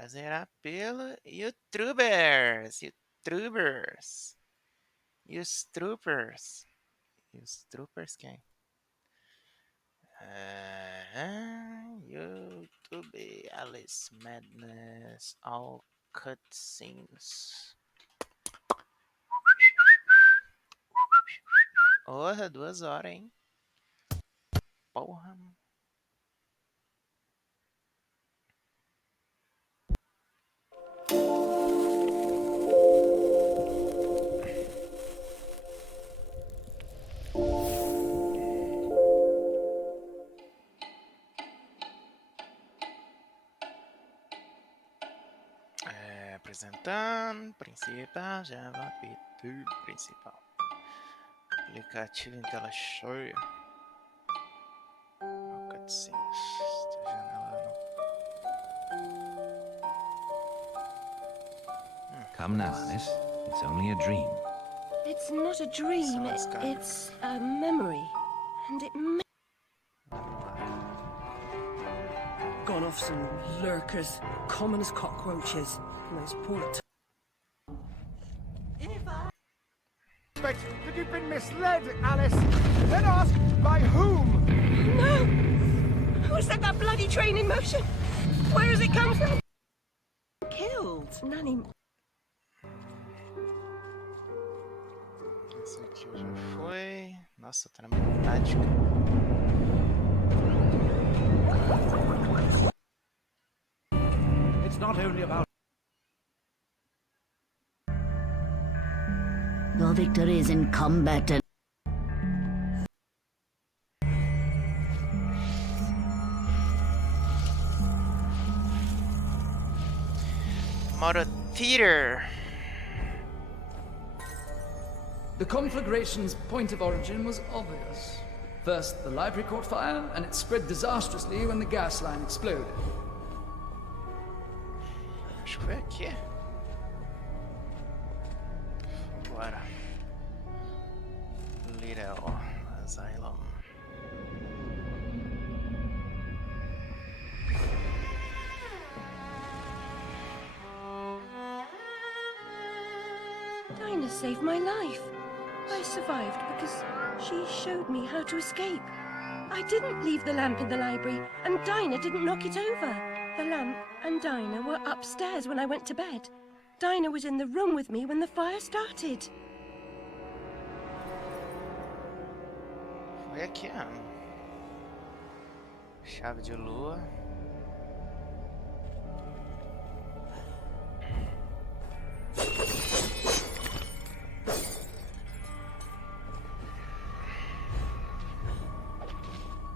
Bora zerar pelo YouTubers. YouTubers. E os troopers. E os troopers quem? YouTube, Alice Madness, all cutscenes. Porra, 2 horas, hein? Porra. Apresentando, principal, Java, P2, principal. Aplicativo em tela cheia. Cutscenes. Janela Come now, Alice. It's only a dream. It's not a dream. It's a memory. And it may... Gone off some lurkers, common as cockroaches. Those poor... But that you've been misled, Alice. Then ask by whom? No! Who set that bloody train in motion? Where has it come from? Killed. Nanny... Esse aqui já foi. Nossa, tá na minha tática. It's not only about... Your victory is in combat and... Motor Theater. The conflagration's point of origin was obvious. First, the library caught fire, and it spread disastrously when the gas line exploded. Acho que foi aqui. Bora. Little Asylum. Dinah saved my life. I survived because she showed me how to escape. I didn't leave the lamp in the library, and Dinah didn't knock it over. The lamp and Dinah were upstairs when I went to bed. Dinah was in the room with me when the fire started. Foi aqui, ó. Chave de lua.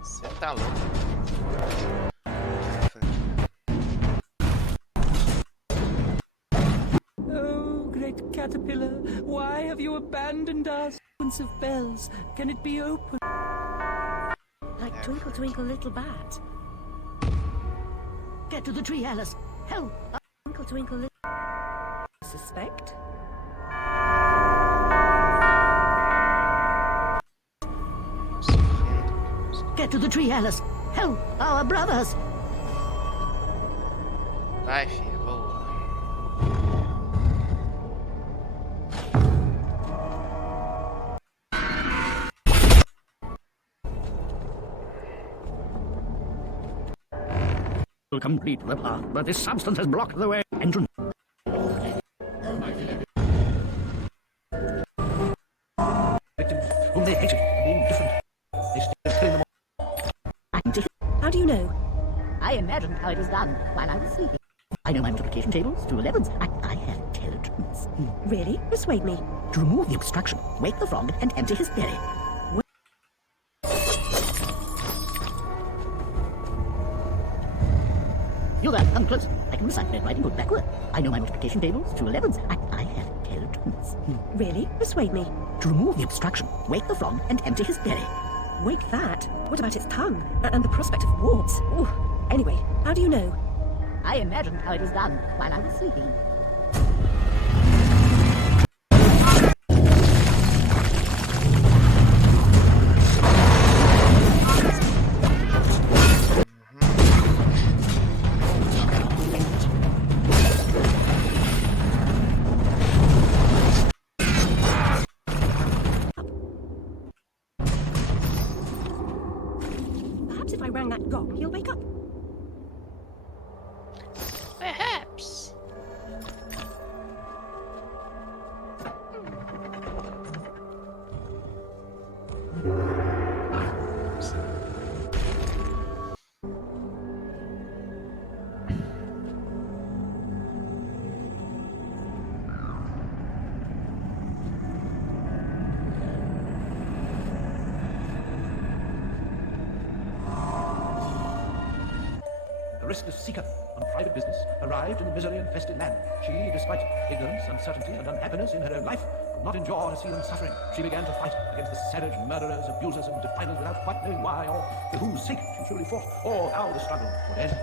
Você tá louco. Oh, great caterpillar, why have you abandoned us? Sequence of bells, can it be opened? Like Twinkle Twinkle Little Bat. Get to the tree, Alice. Help! Twinkle Twinkle Little... Suspect? Get to the tree, Alice. Help! Our brothers! Vai, filha, boa. To complete the path, but this substance has blocked the way. Entrance. Victims whom they hated, being different. They still killing them all. How do you know? I imagined how it was done while I was sleeping. I know my multiplication tables, 2 11s. I have intelligence. Really? Persuade me. To remove the obstruction, wake the frog and empty his belly. You there, come close. I can recite red writing book backward. I know my multiplication tables, 2 11s. I have intelligence. Really? Persuade me. To remove the obstruction, wake the frog and empty his belly. Wake that? What about its tongue? And the prospect of warts? Ooh. Anyway, how do you know? I imagined how it was done while I was sleeping. a restless seeker on private business, arrived in the misery-infested land. She, despite ignorance, uncertainty, and unhappiness in her own life, could not endure to see them suffering. She began to fight against the savage murderers, abusers, and defilers without quite knowing why, or for whose sake she truly fought, or how the struggle would end.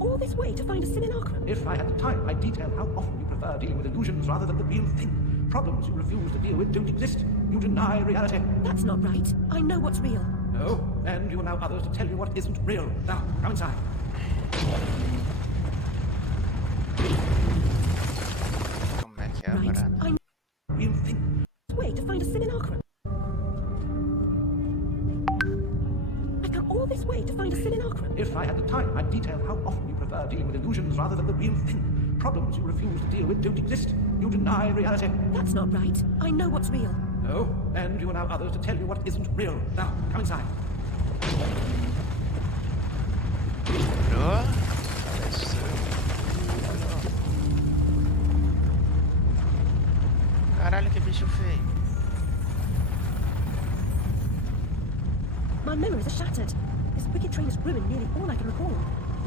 All this way to find a simulacrum. If I had the time, I'd detail how often you prefer dealing with illusions rather than the real thing. Problems you refuse to deal with don't exist. You deny reality. That's not right. I know what's real. No, and you allow others to tell you what isn't real. Now, come inside. Como é que é a Right. parada? I know Real thing. this way to find a simulacrum. I've come all this way to find a simulacrum. If I had the time, I'd detail how often you prefer dealing with illusions rather than the real thing. Problems you refuse to deal with don't exist. You deny reality. That's not right. I know what's real. No, and you allow others to tell you what isn't real. Now, come inside. Bro? Caralho, que bicho feio. My memories are shattered. This wicked train has ruined nearly all I can recall.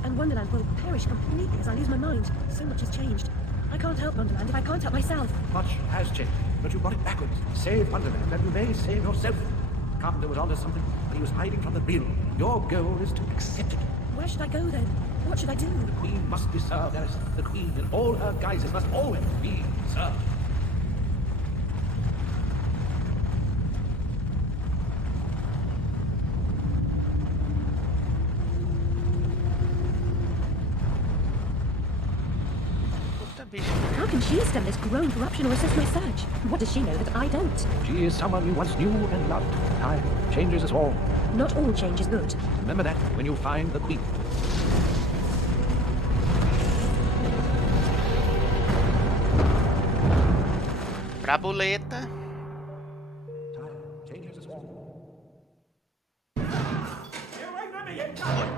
And Wonderland will perish completely as I lose my mind. So much has changed. I can't help Wonderland if I can't help myself. Much has changed, but you got it backwards. Save Wonderland, and you may save yourself. Carpenter was onto something, but he was hiding from the real. Your goal is to accept it. Where should I go then? What should I do? The Queen must be served, Alice. The Queen in all her guises must always be served. Puta bicho. How can she stem this growing corruption or assess my search? What does she know that I don't? She is someone you once knew and loved. Time changes us all. Not all change is good. Remember that when you find the Queen. Brabuleta. Time changes us all. Oi,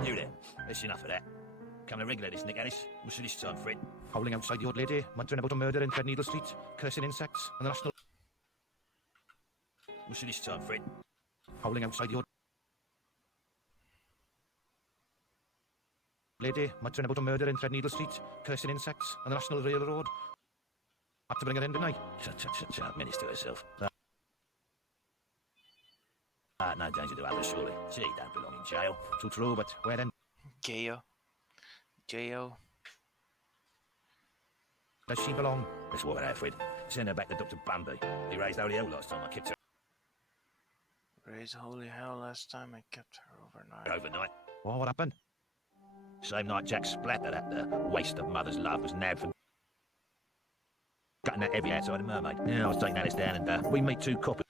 you there. That's enough of that. Come to regulate this, Nick Alice. What's this time, Fred? Howling outside the old lady, muttering about a murder in Threadneedle Street, cursing insects, and the national... What's this time, Fred? Howling outside the old... lady, muttering about a murder in Threadneedle Street, cursing insects, and the National Railroad. Had to bring her in, didn't I? Shut, menace to herself. No danger to others, surely. She don't belong in jail. Too true, but where then Jail. Jail. does she belong? Let's walk her out, Fred. Send her back to Dr. Bumby. He raised holy hell last time I kept her Raise holy hell last time I kept her overnight. overnight. Oh, what happened? Same night Jack splattered at the waste of mother's love was nabbed for cutting that heavy outside a mermaid. Yeah, I was taking Alice down and we meet two coppers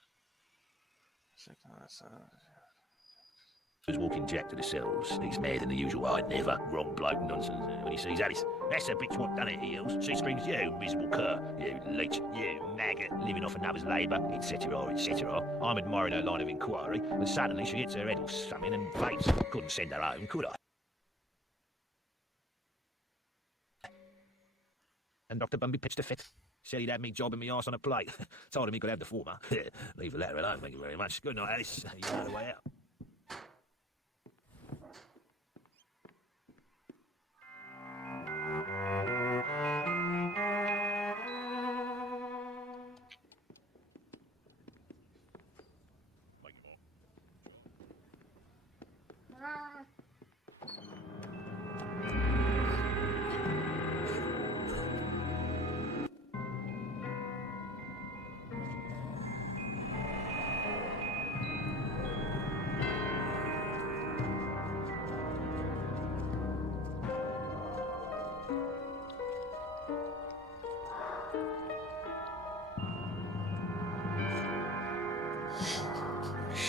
who's walking Jack to the cells. He's mad than the usual. I never. Wrong bloke nonsense. When he sees Alice, that's the bitch what done it, he yells. She screams, you miserable cur, you leech, you maggot, living off another's labour, etc., etc. I'm admiring her line of inquiry, and suddenly she hits her head or something and faints. Couldn't send her home, could I? And Dr. Bumby pitched a fit. Said he'd have me jobbing me arse on a plate. Told him he could have the former. Leave the latter alone, thank you very much. Good night, Alice. You know the way out.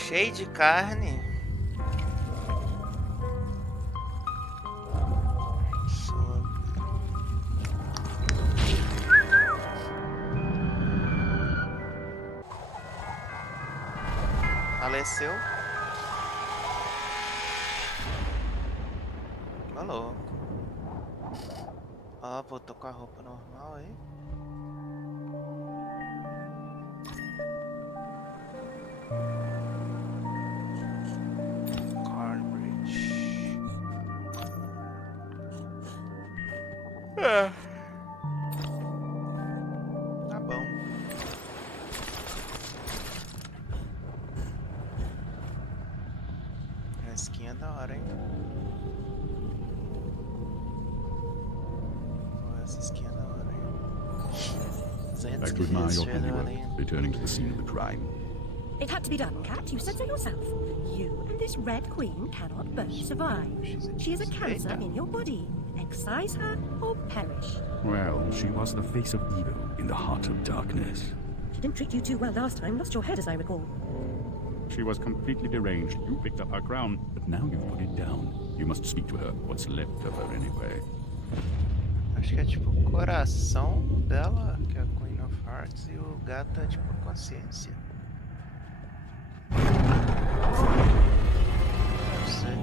cheio de carne. Faleceu. Tá louco. Ó, voltou com a roupa normal aí. Carbridge. Tá bom. A skin é da hora, hein? Pô, essa skin é da hora, hein? I could admire your handiwork, returning to the scene of the crime. It had to be done, Cat. You said so yourself. You and this Red Queen cannot both survive. She is a cancer in your body. Excise her or perish. Well, she was the face of evil in the heart of darkness. She didn't treat you too well last time. Lost your head, as I recall. She was completely deranged. You picked up her crown, but now you've put it down. You must speak to her. What's left of her anyway? Acho que é tipo o coração dela, que é a Queen of Hearts, e o gato é tipo a consciência. Não sei.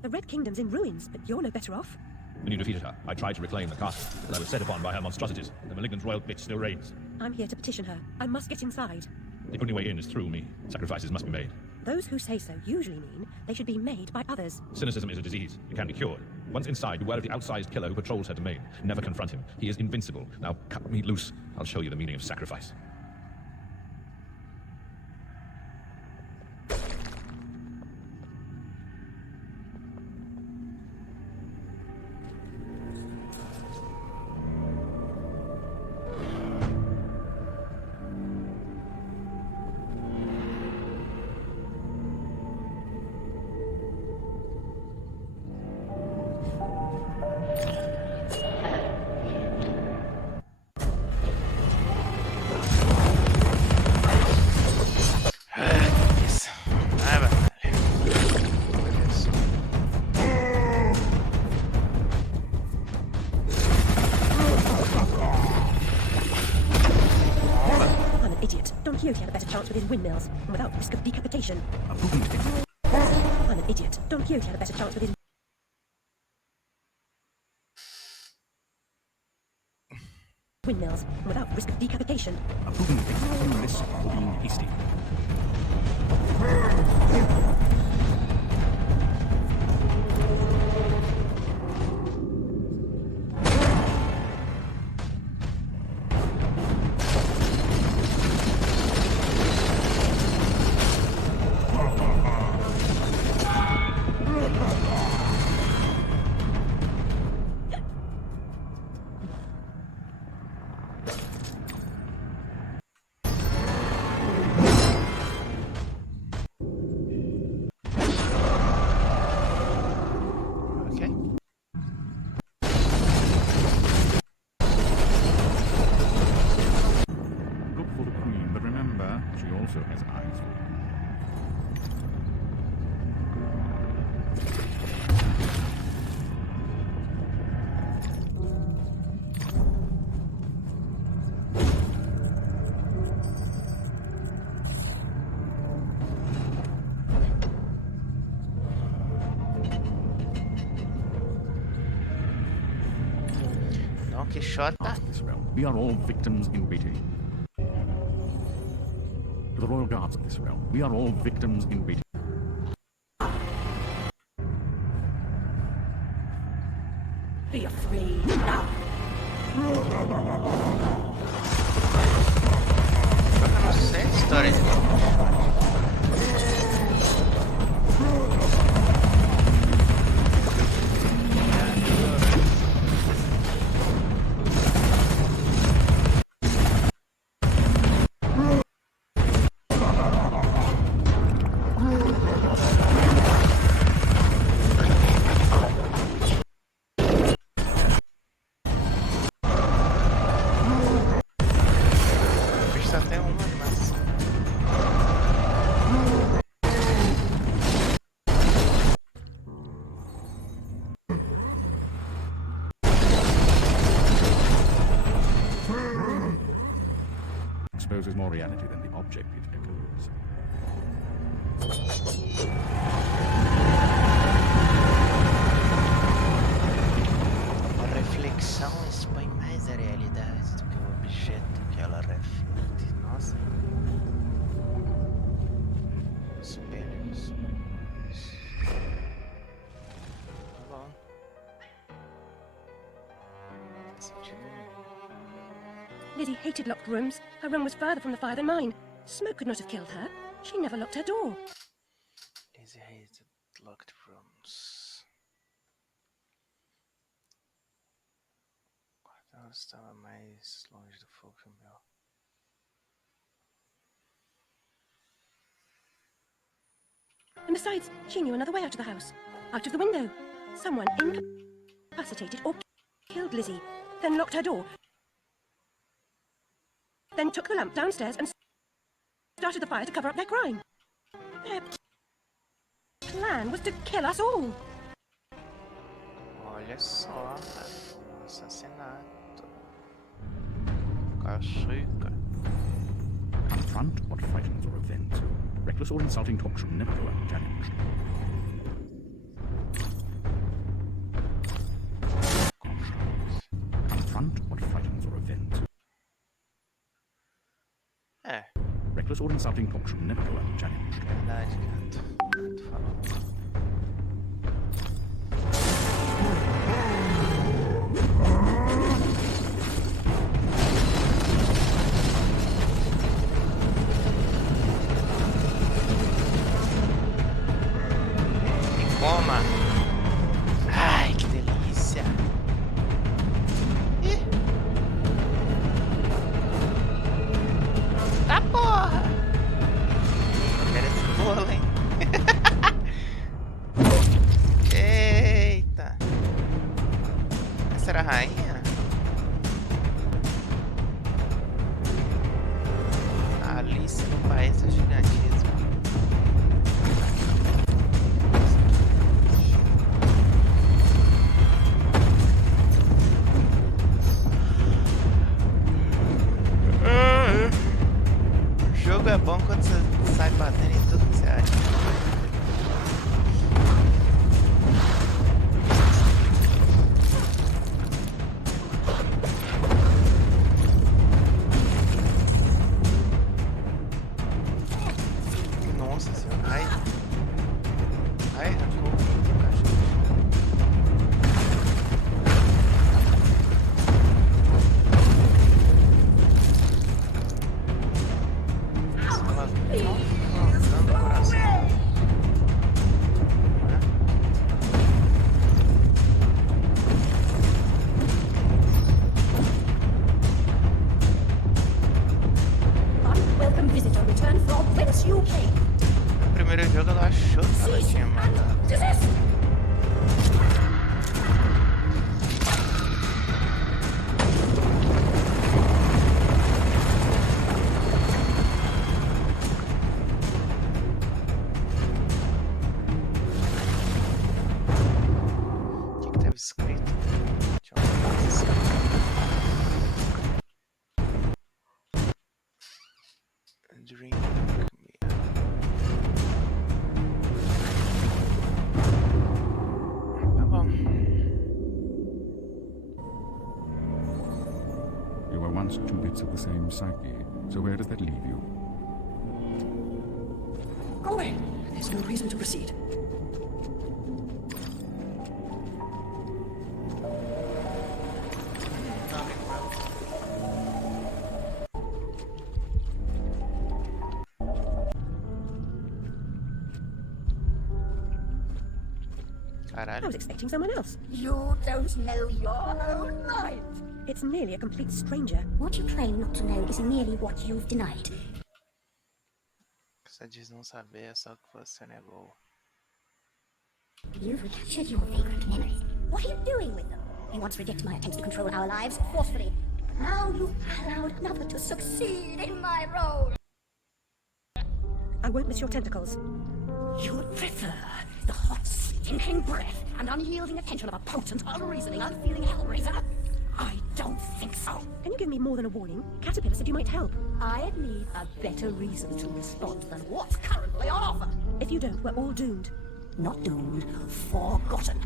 The Red Kingdom's in ruins, but you're no better off. When you defeated her, I tried to reclaim the castle, but I was set upon by her monstrosities. The malignant royal bitch still reigns. I'm here to petition her. I must get inside. The only way in is through me. Sacrifices must be made. Those who say so usually mean they should be made by others. Cynicism is a disease. It can be cured. Once inside, beware of the outsized killer who patrols her domain. Never confront him. He is invincible. Now cut me loose. I'll show you the meaning of sacrifice. He had a better chance with his windmills, and without risk of decapitation. A potent thing. I'm an idiot. Don Quixote had a better chance with his windmills, and without risk of decapitation. A potent thing. You risk for being hasty. Also has eyes for you. Don Quixote. This realm, we are all victims in waiting. To the royal guards of this realm, we are all victims in waiting. Be afraid now. Eu não sei a história de só tem uma animação. Exposes more reality than the object it echoes. A reflexão expõe mais a realidade do que o objeto que ela reflete. Nossa. Espelhos. Tá bom. Faz sentido nenhum. Lizzie hated locked rooms. Her room was further from the fire than mine. Smoke could not have killed her. She never locked her door. Lizzie hated locked rooms. O quarto dela estava mais longe do fogo que o meu. And besides, she knew another way out of the house. Out of the window. Someone incapacitated or killed Lizzie. Then locked her door. Then took the lamp downstairs and started the fire to cover up their crime. Their plan was to kill us all. Olha só, cara, um assassinato. Cachorro. Confront what frightens or offends you. Reckless or insulting talk should never go unchallenged. Confront what frightens or offends you. É, Reckless or insulting talk should never go unchallenged. verdade, gato. Gato falou. Coma. Ai, que delícia. Ih. Tá porra. Quero esse bolo, hein? Eita. Essa era a rainha? A Alice no País do Gigantismo. O jogo é bom quando você sai batendo em tudo que você acha. Nossa senhora, ai. Ai, arrancou o cachorro. Dando o coração. Unwelcome visitor, return from whence you came. No primeiro jogo ela achou que ela tinha matado. Desist! O que tava escrito? Tinha uma coisa assim. Drink me. Tá bom. You were once two bits of the same psyche, so where does that leave you? Go away. There's no reason to proceed. I was expecting someone else. You don't know your own mind. It's merely a complete stranger. What you claim not to know is merely what you've denied. Você diz não saber, é só que você negou. You've recaptured your vagrant memories. What are you doing with them? You once rejected my attempts to control our lives forcefully. But now you've allowed another to succeed in my role. I won't miss your tentacles. You prefer the hot, stinking breath and unyielding attention of a potent, unreasoning, unfeeling hellraiser? I don't think so. Can you give me more than a warning? Caterpillar said you might help. I need a better reason to respond than what's currently on offer. If you don't, we're all doomed. Not doomed, forgotten.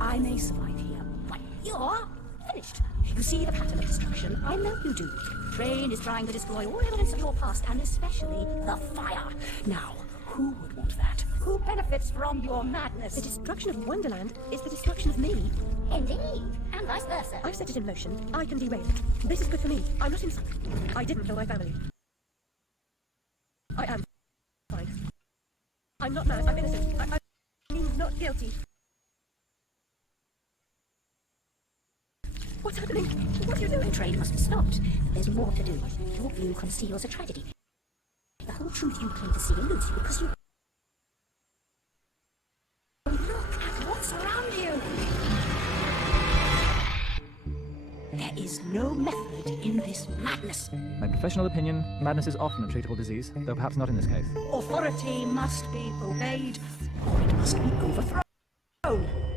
I may survive here, but you're finished. You see the pattern of destruction? I know you do. The train is trying to destroy all evidence of your past, and especially the fire. Now, who would want that? Who benefits from your madness? The destruction of Wonderland is the destruction of me. Indeed, and vice versa. I've set it in motion. I can derail it. This is good for me. I'm not insane. I didn't kill my family. I am fine. I'm not mad. I'm innocent. I'm not guilty. What's happening? What are you doing? The trade must be stopped. There's more to do. Your view conceals a tragedy. The whole truth you claim to see eludes you because you... Look at what's around you! There is no method in this madness. My professional opinion, madness is often a treatable disease, though perhaps not in this case. Authority must be obeyed, or it must be overthrown.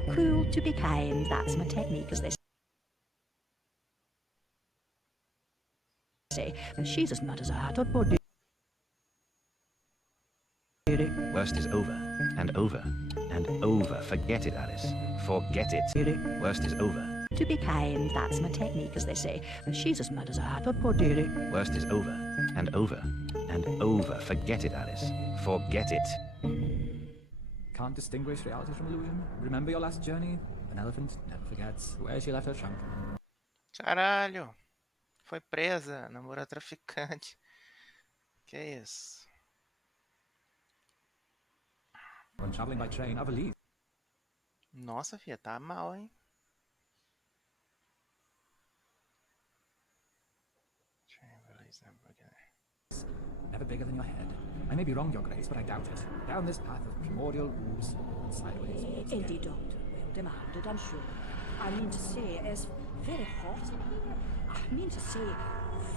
Cruel to be kind, that's my technique, as they say. And she's as mad as a hat or body. Worst is over, and over, and over. Forget it, Alice. Forget it. Worst is over. To be kind, that's my technique, as they say. And she's as mad as a hat or poor dearie. Worst is over, and over, and over. Forget it, Alice. Forget it. Can't distinguish reality from illusion? Remember your last journey? An elephant never forgets where she left her trunk. Caralho. Foi presa, namorou traficante. Que isso? When traveling by train, I believe. Nossa, filha, tá mal, hein? Never bigger than your head. I may be wrong, Your Grace, but I doubt it. Down this path of primordial ooze and sideways. Indeed, Doctor. Well demanded, I'm sure. I mean to say, it's very hot in here. I mean to say,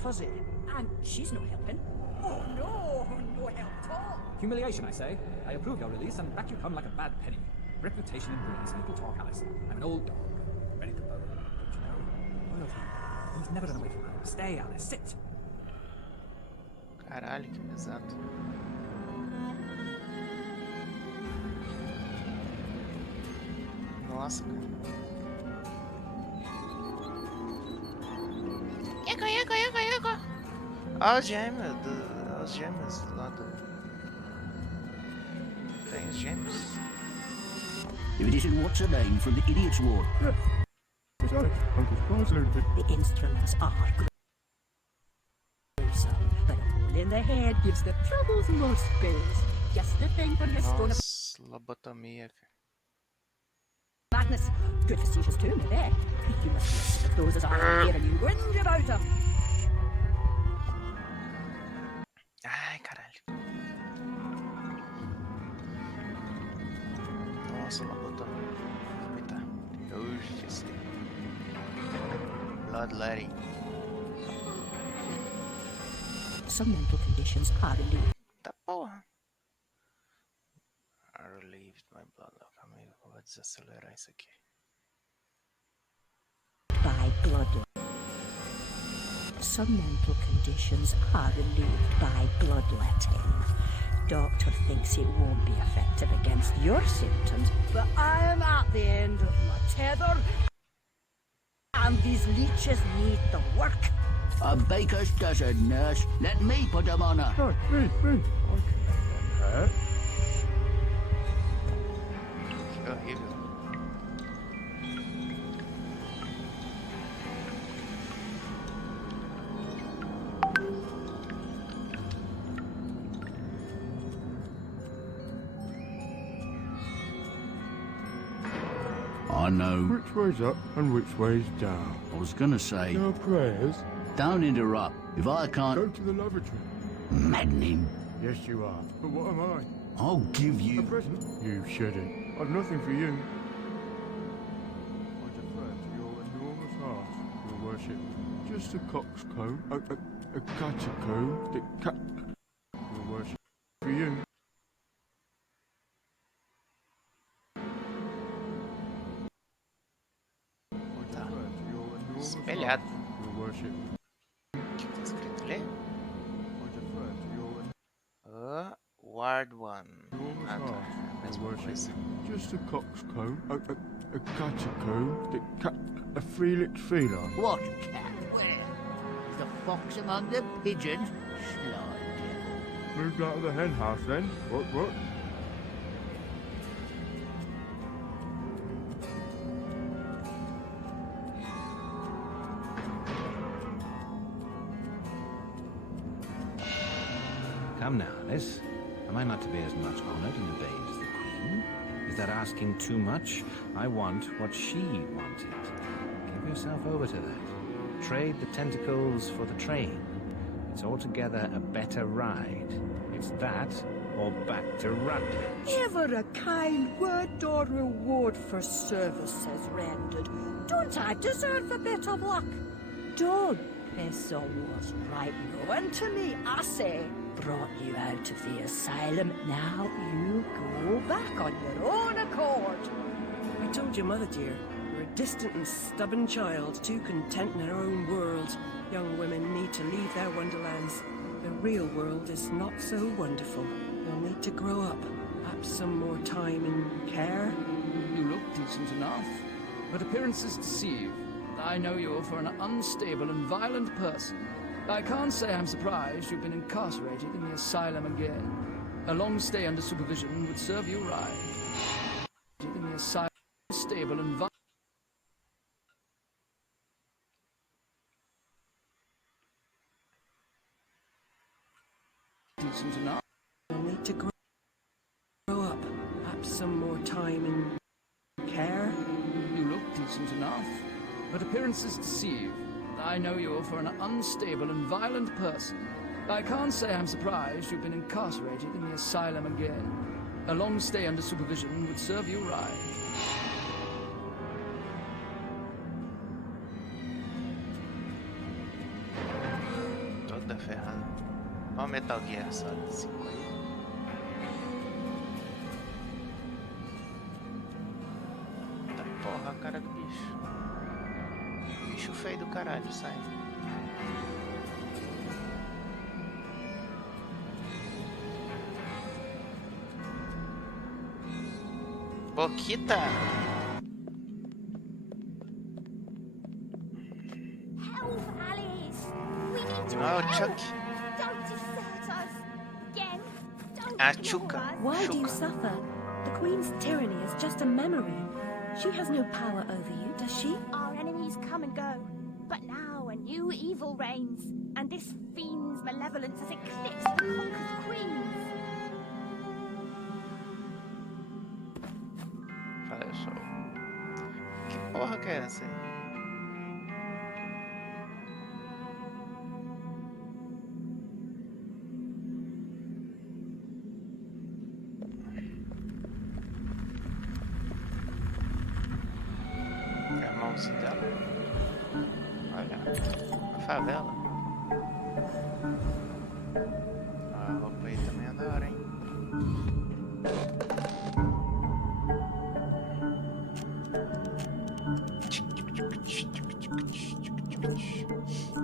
fuzzy. And she's no helping. Oh, no help at all. Humiliation, I say. I approve your release, and back you come like a bad penny. Reputation in ruins. People talk, Alice. I'm an old dog, ready to bone. Don't you know? Loyalty. He's never run away from home. Stay, Alice. Sit. Caralho, que pesado. Nossa, cara. Eco. Olha os gêmeos lá do... Tem os gêmeos. If it isn't what's her name from the Idiot's War. The instruments are gruesome, but a hole in the head gives the troubles most space. Just the thing for your stone of Nossa, lobotomia, cara. madness. Good facetious too, maybe. You must be as sick of those as I am here and you whinge about them. Ai, caralho. Nossa, lobotomia. Eita. Oxi, esse... Bloodletting. Some mental conditions are relieved. Tá porra. I relieved my blood. Calma aí, eu vou desacelerar isso aqui. By blood. Some mental conditions are relieved by bloodletting. Doctor thinks it won't be effective against your symptoms, but I am at the end of my tether, and these leeches need the work. A baker's dozen, nurse. Let me put them on her. No, me. I can let her. Que horrível. I know. Which way's up and which way's down? I was gonna say, No prayers. don't interrupt. If I can't... Go to the lavatory. Maddening. Yes, you are. But what am I? I'll give A you... present? You shouldn't. I've nothing for you. I defer to your enormous heart, your worship. Just a coxcomb, a catacomb, your worship. For you. Tá. Espelhado. Your worship. O que tá escrito ali? Ward 1. Ah, tá. Mesma coisa. Just a coxcomb, a catacomb, a Felix feline. What cat? Where? Is the fox among the pigeons? Slide. Moved out of the hen house then? What? Come now, Alice. Am I not to be as much honored and obeyed as the Queen? Is that asking too much? I want what she wanted. Give yourself over to that. Trade the tentacles for the train. It's altogether a better ride. It's that or back to Rutledge. Ever a kind word or reward for services rendered. Don't I deserve a bit of luck? Don't piss on what's right now. And to me, I say, brought you out of the asylum. Now you go back on your own accord. I told your mother, dear. You're a distant and stubborn child, too content in her own world. Young women need to leave their wonderlands. The real world is not so wonderful. You'll need to grow up. Perhaps some more time and care. You look decent enough, but appearances deceive. I know you for an unstable and violent person. I can't say I'm surprised you've been incarcerated in the asylum again. A long stay under supervision would serve you right. In the asylum, stable and violent. Decent enough. You'll need to grow up. Perhaps some more time and care. You look decent enough, but appearances deceive. I know you for an unstable and violent person. I can't say I'm surprised you've been incarcerated in the asylum again. A long stay under supervision would serve you right. Toda ferrada. Olha o Metal Gear Solid 5 aí. Tá porra a cara do bicho. Bicho feio do caralho, sai. Boquita! Help, Alice! We need to Oh, help! Chuck. Don't desert us! Again! Don't Ah, ignore Chuka. us. Why do you suffer? The Queen's tyranny is just a memory. She has no power over you, does she? Our enemies come and go, but now a new evil reigns, and this fiend's malevolence has eclipsed the conquered queens. Olha só. Que porra que é essa aí? É a mãozinha dela? Olha, a favela. A roupa aí também é da hora, hein?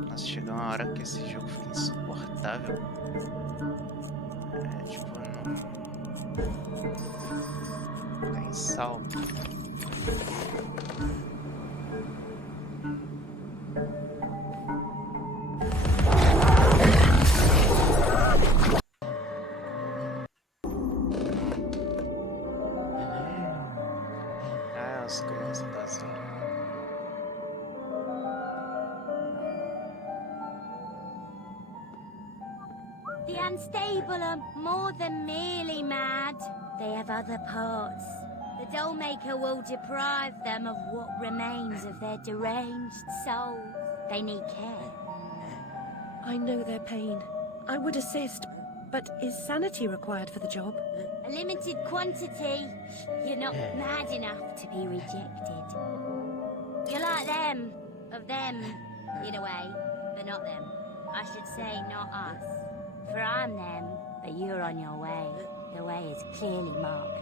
Nossa, chega uma hora que esse jogo fica insuportável. É, tipo, não tem salto. Ah, as crianças da zona. The unstable are more than merely mad. They have other parts. The dollmaker will deprive them of what remains of their deranged souls. They need care. I know their pain. I would assist, but is sanity required for the job? A limited quantity. You're not mad enough to be rejected. You're like them, of them, in a way, but not them. I should say not us. For I'm them, but you're on your way. The way is clearly marked.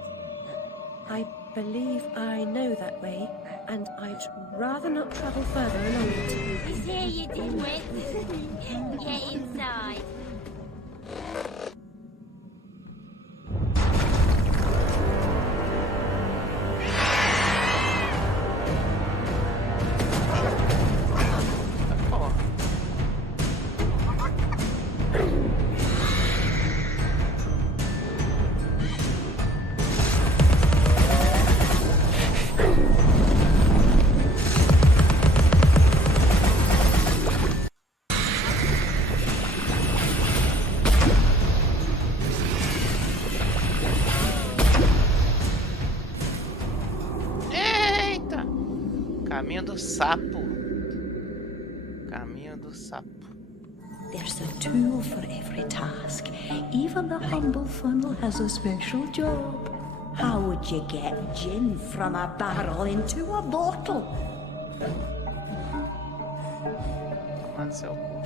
I believe I know that way, and I'd rather not travel further along it. Is here you dimwit? Get inside. Caminho do sapo. Caminho do sapo. There's a tool for every task. Even the humble funnel has a special job. How would you get gin from a barrel into a bottle? Tomando seu cu.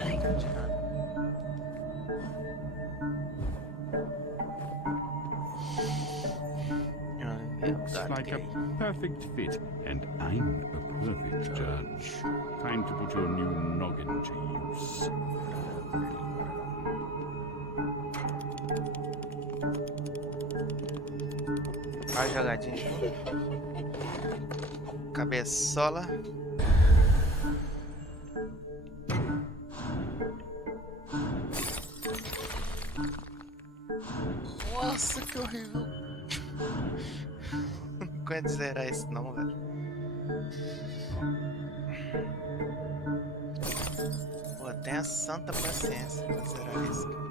Looks like a perfect fit, and I'm a perfect judge. Time to put your new noggin to use. Vai jogadinha. Cabeçola. Nossa, que horrível. Não aguento zerar isso não, velho. Pô, tenha santa paciência pra zerar isso.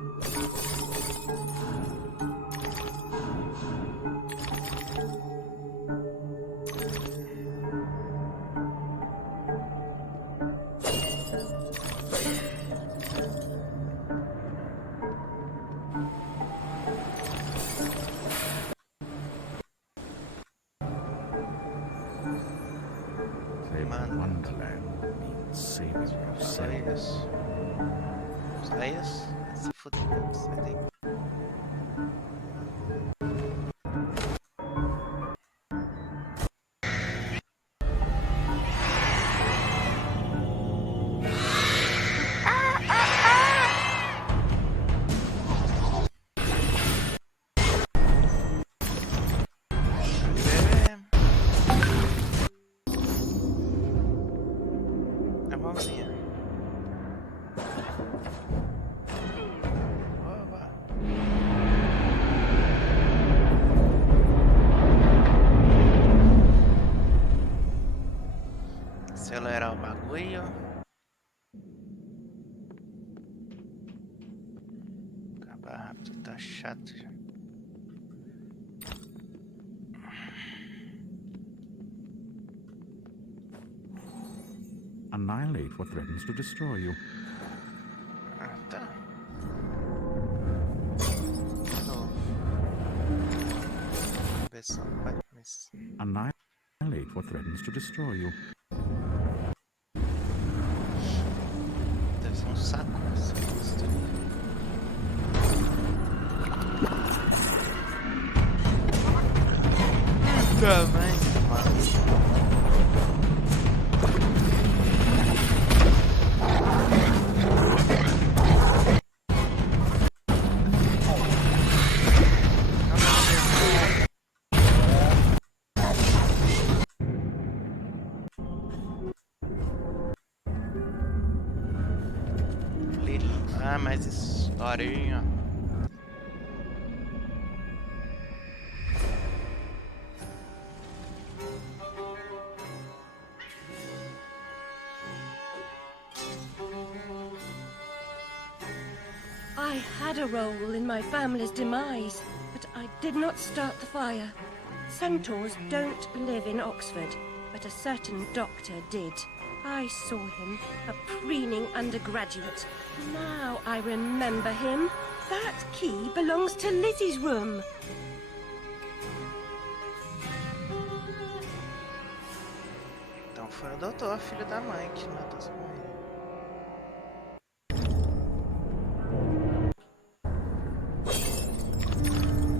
Só isso. Só isso? Se fuder, sai daí. A mãozinha. Oba. Acelerar o bagulho. Acabar rápido, tá chato já. Annihilate what threatens to destroy you. Ah, tá. Cabeção, vai, mas... Annihilate what threatens to destroy you. Deve ser um saco essa coisa. Tamanho, mano. Ah, mais historinha. I had a role in my family's demise, but I did not start the fire. Centaurs don't live in Oxford, but a certain doctor did. I saw him, a preening undergraduate. Now I remember him. That key belongs to Lizzie's room. Então foi o doutor, filho da mãe, que matou essa mulher.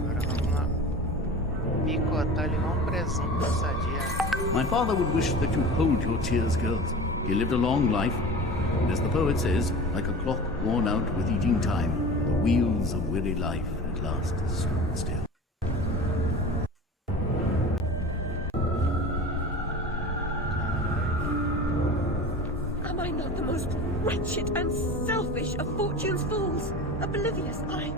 Agora vamos lá. Picotar ali um presunto passadia. My father would wish that you'd hold your tears, girls. He lived a long life, and as the poet says, like a clock worn out with eating time, the wheels of weary life at last stood still. Am I not the most wretched and selfish of fortune's fools? Oblivious, I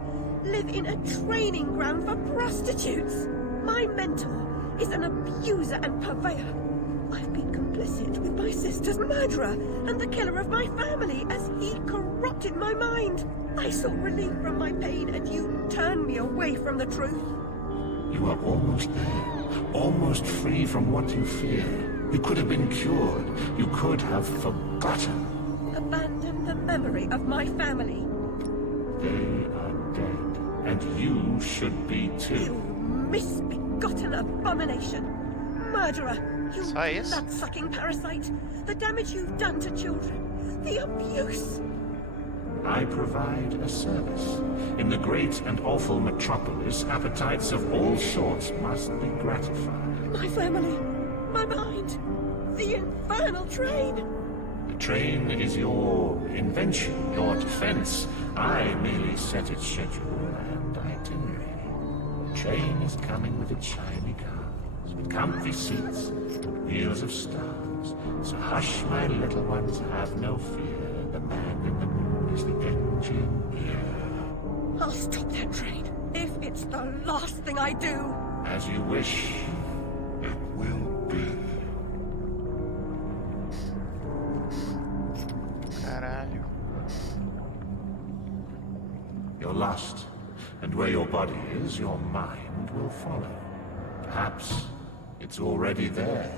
live in a training ground for prostitutes. My mentor is an abuser and purveyor. I've been complicit with my sister's murderer and the killer of my family as he corrupted my mind. I sought relief from my pain and you turned me away from the truth. You are almost there, almost free from what you fear. You could have been cured. You could have forgotten. Abandon the memory of my family. They are dead, and you should be too. You misbegotten abomination. Murderer, you blood-sucking parasite. The damage you've done to children. The abuse. I provide a service. In the great and awful metropolis, appetites of all sorts must be gratified. My family. My mind. The infernal train. The train is your invention, your defense. I merely set its schedule and itinerary. The train is coming with its shiny cars, with comfy seats, with wheels of stars. So hush, my little ones, have no fear. The man in the moon is the engine here. I'll stop that train, if it's the last thing I do. As you wish, it will be. Caralho. You're lost, and where your body is, your mind will follow. Perhaps it's already there.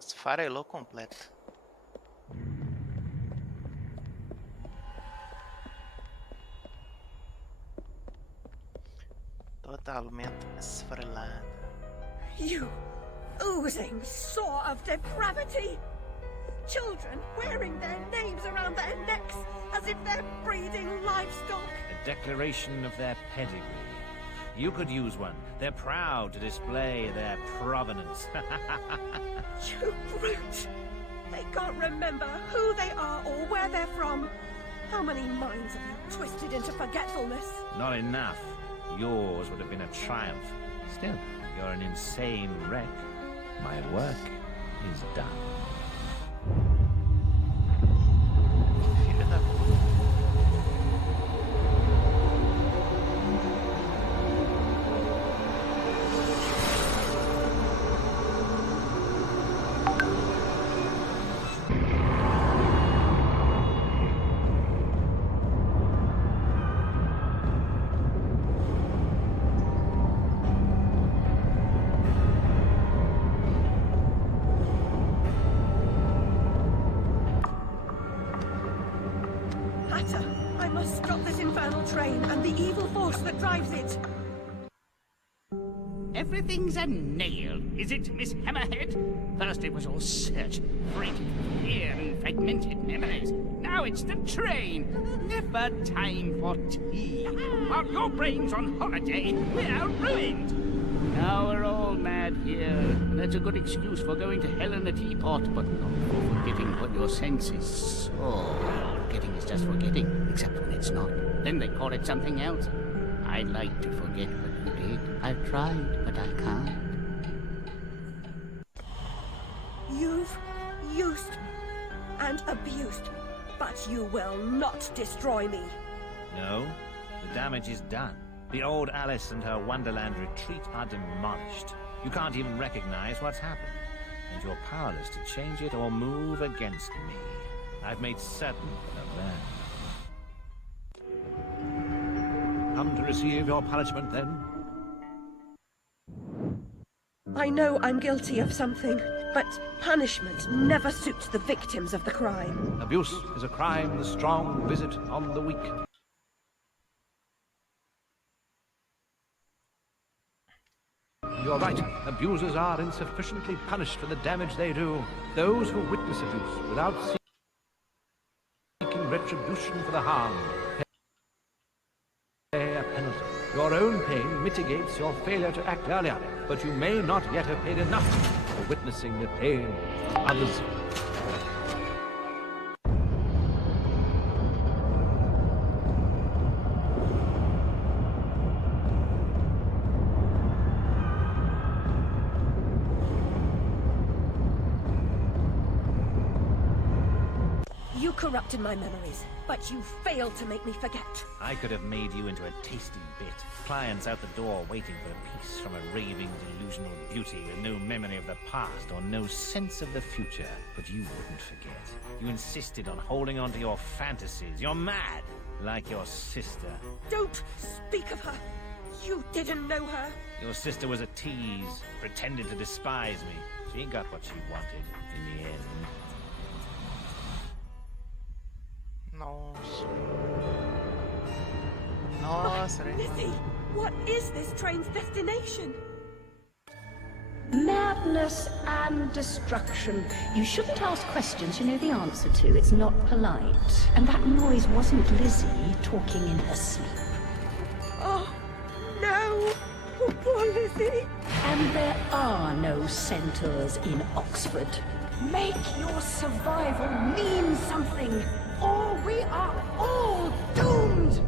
Esfarelou completo. Totalmente esfarelada. You oozing sore of depravity! Children wearing their names around their necks as if they're breeding livestock. A declaration of their pedigree. You could use one. They're proud to display their provenance. You brute! They can't remember who they are or where they're from. How many minds have you twisted into forgetfulness? Not enough. Yours would have been a triumph. Still, you're an insane wreck. My work is done. Filho da puta. I must stop this infernal train and the evil force that drives it. Everything's a nail, is it, Miss Hammerhead? First it was all search, freighted with fear and fragmented memories. Now it's the train. Never time for tea. While your brain's on holiday, we're ruined. Now we're all mad here. That's a good excuse for going to hell in a teapot, but not for forgetting what your senses saw. Forgetting is just forgetting, except when it's not. Then they call it something else. I'd like to forget what you did. I've tried, but I can't. You've used and abused, but you will not destroy me. No, the damage is done. The old Alice and her Wonderland retreat are demolished. You can't even recognize what's happened, and you're powerless to change it or move against me. I've made certain of that. come to receive your punishment, then? I know I'm guilty of something, but punishment never suits the victims of the crime. Abuse is a crime the strong visit on the weak. You're right. Abusers are insufficiently punished for the damage they do. Those who witness abuse without seeking retribution for the harm pay a penalty. Your own pain mitigates your failure to act earlier, but you may not yet have paid enough for witnessing the pain of others. You corrupted my memories, but you failed to make me forget. I could have made you into a tasty bit. Clients out the door waiting for a piece from a raving, delusional beauty with no memory of the past or no sense of the future. But you wouldn't forget. You insisted on holding on to your fantasies. You're mad, like your sister. Don't speak of her. You didn't know her. Your sister was a tease, pretended to despise me. She got what she wanted in the end. Nossa, Lizzie, what is this train's destination? Madness and destruction. You shouldn't ask questions you know the answer to. It's not polite. And that noise wasn't Lizzie talking in her sleep. Oh, no! Poor Lizzie! And there are no centaurs in Oxford. Make your survival mean something, or we are all doomed!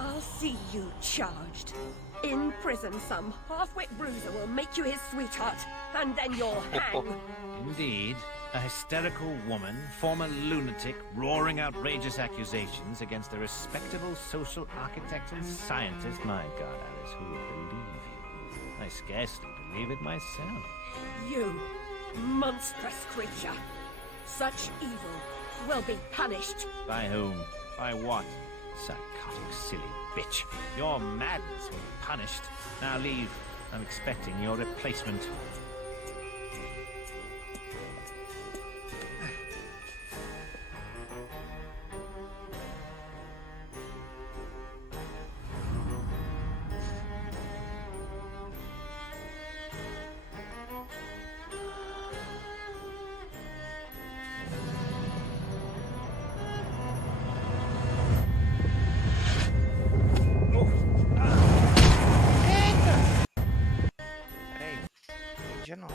I'll see you charged. In prison, some half-wit bruiser will make you his sweetheart, and then you'll hang. Indeed. A hysterical woman, former lunatic, roaring outrageous accusations against a respectable social architect and scientist. My God, Alice, who would believe you? I scarcely believe it myself. You, monstrous creature. Such evil will be punished. By whom? By what? Psychotic, silly bitch. Your madness will be punished. Now leave. I'm expecting your replacement. De novo.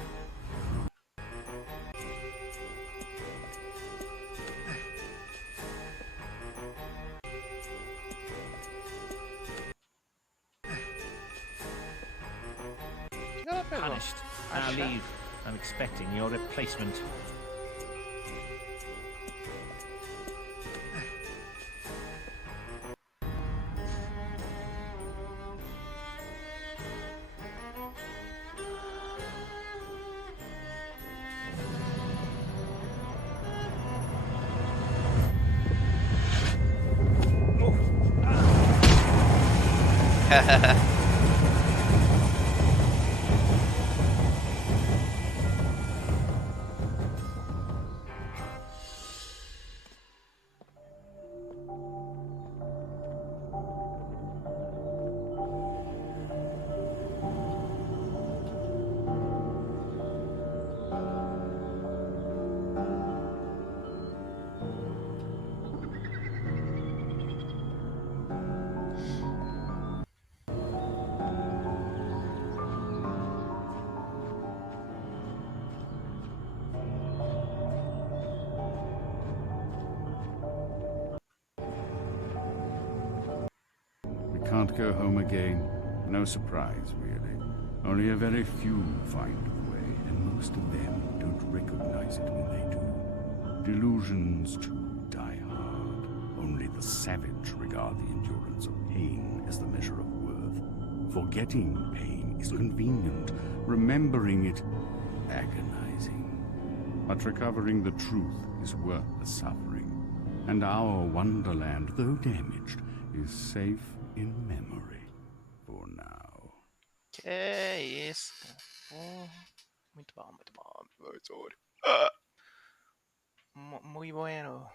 Punished. Now leave. I'm expecting your replacement. We can't go home again. No surprise, really. Only a very few find the way, and most of them don't recognize it when they do. Delusions, too, die hard. Only the savage regard the endurance of pain as the measure of worth. Forgetting pain is convenient. Remembering it, agonizing. But recovering the truth is worth the suffering. And our wonderland, though damaged, is safe in memory for now. Que isso, cara. Porra. Muito bom, muito bom, professor. Muy bueno.